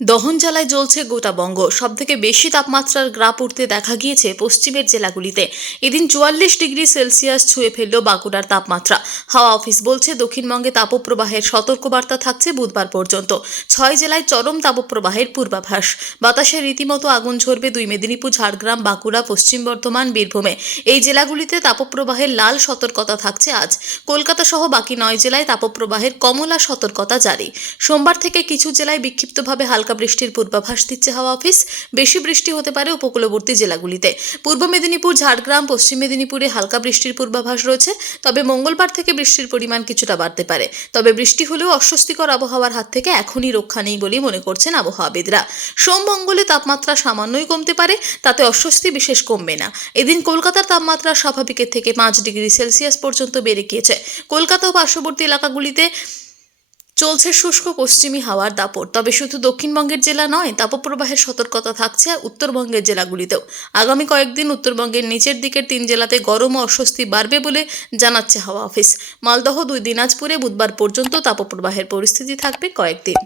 দহন জ্বালায় জ্বলছে গোটা বঙ্গ। সবথেকে বেশি তাপমাত্রার গ্রাফ উঠতে দেখা গিয়েছে পশ্চিমের জেলাগুলিতে। এদিন 44 ডিগ্রি সেলসিয়াস ছুঁয়ে ফেলল বাঁকুড়ার তাপমাত্রা। হাওয়া অফিস বলছে দক্ষিণবঙ্গে তাপপ্রবাহের সতর্কবার্তা থাকছে বুধবার পর্যন্ত। 6 জেলায় চরম তাপপ্রবাহের পূর্বাভাস। বাতাসে রীতিমতো আগুন ঝরবে দুই মেদিনীপুর, ঝাড়গ্রাম, বাঁকুড়া, পশ্চিম বর্ধমান, বীরভূমে। এই জেলাগুলিতে তাপপ্রবাহের লাল সতর্কতা থাকছে আজ। কলকাতা সহ বাকি 9 জেলায় তাপপ্রবাহের কমলা সতর্কতা জারি। সোমবার থেকে কিছু জেলায় বিক্ষিপ্তভাবে হালকা বৃষ্টির পূর্বাভাস দিচ্ছে হাওয়া অফিস। বেশি বৃষ্টি হতে পারে উপকূলবর্তী জেলাগুলিতে। পূর্ব মেদিনীপুর, ঝাড়গ্রাম, পশ্চিম মেদিনীপুরে হালকা বৃষ্টির পূর্বাভাস রয়েছে। তবে মঙ্গলবার থেকে বৃষ্টির পরিমাণ কিছুটা বাড়তে পারে। তবে বৃষ্টি হলেও অস্বস্তিকর আবহাওয়ার হাত থেকে এখনই রক্ষা নেই বলে মনে করছেন আবহাওয়াবিদরা। সোম মঙ্গলে তাপমাত্রা সামান্যই কমতে পারে, তাতে অস্বস্তি বিশেষ কমবে না। এদিন কলকাতার তাপমাত্রা স্বাভাবিকের থেকে 5 ডিগ্রি সেলসিয়াস পর্যন্ত বেড়ে গিয়েছে। কলকাতা ও পার্শ্ববর্তী এলাকাগুলিতে চলছে শুষ্ক পশ্চিমী হাওয়ার দাপট। তবে শুধু দক্ষিণবঙ্গের জেলা নয়, তাপপ্রবাহের সতর্কতা থাকছে উত্তরবঙ্গের জেলাগুলিতেও। আগামী কয়েকদিন উত্তরবঙ্গের নিচের দিকের 3 জেলাতে গরম ও অস্বস্তি বাড়বে বলে জানাচ্ছে হাওয়া অফিস। মালদহ, 2 দিনাজপুরে বুধবার পর্যন্ত তাপপ্রবাহের পরিস্থিতি থাকবে কয়েকদিন।